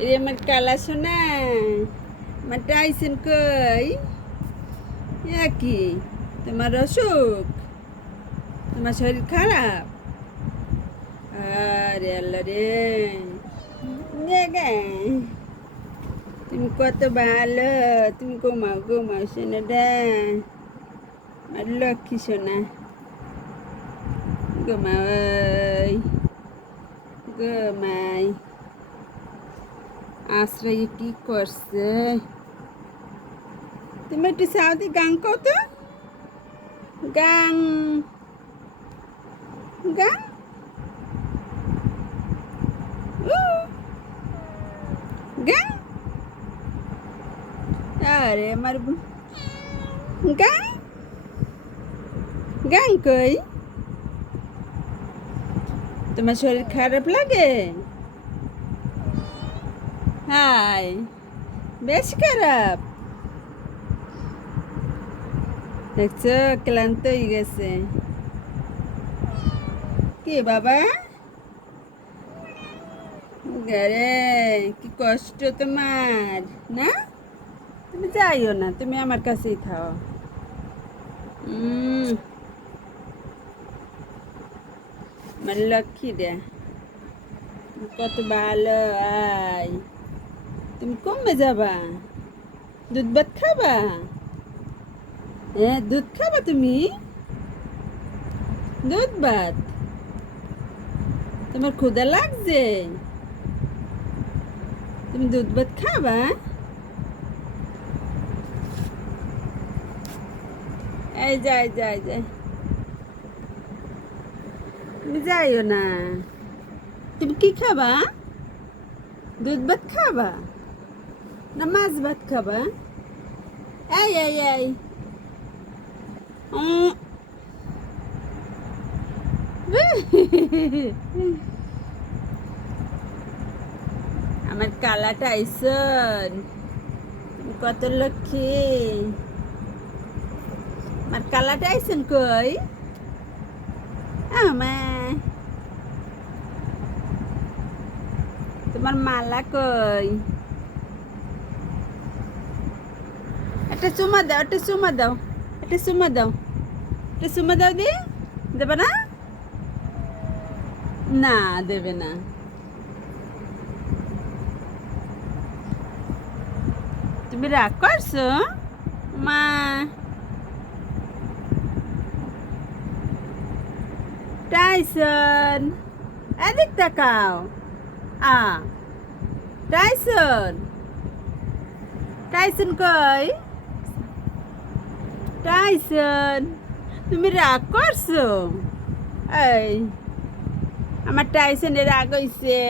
এরে আমার কালা সোনা আমার টাইসন কই ইয়া কি তোমার অসুখ তোমার শরীর খারাপ আরে আল্লাহ রে জায়গা তুমি কত ভালো তুমি ঘুমাও ঘুমাও সোনাটা আর লক্ষ্মী সোনা ঘুমাও ওই ঘুমাই আশ্রয় কি করছে? তুমি একটু সাউদি গান কও তো। গান। গান। গান। আরে আমার গান। গান কই? তোমার শরীর খারাপ লাগে? হাই। বেশ খারাপ। দেখছ ক্লান্ত হয়ে গেছে। কি বাবা? গারে কি কষ্ট তোমার, না? তুমি যাইও না, তুমি আমার কাছেই থাও। আমার লক্ষ্মী রে কত ভালো, আয়। তুমি কমে যাবা। দুধ ভাত খাবা? হ্যাঁ দুধ খাবা তুমি? দুধ ভাত? তোমার ক্ষুদা লাগছে? তুমি দুধ ভাত খাবা? এই যাই যাই যাই তুমি যাইও না। তুমি কি খাবা? দুধ ভাত খাবা? না মাছ ভাত খাবা এই এই এই। আমার কালাটা আইসন। তুমি কত লক্ষ্মী। আমার কালাটা আইসন কই? আমার তোমার মালা কই? একটা চুমা দাও, একটা চুমা দাও, একটা চুমা দাও। একটা চুমা দাও দি। দেবে না? না, দেবে না। তুমি রাগ করছ? মা। টাইসন, এদিক তাকাও। আ, টাইসন। টাইসন কই? টাইসন তুমি রাগ করছ? এই আমার টাইসনের রাগ হইছে।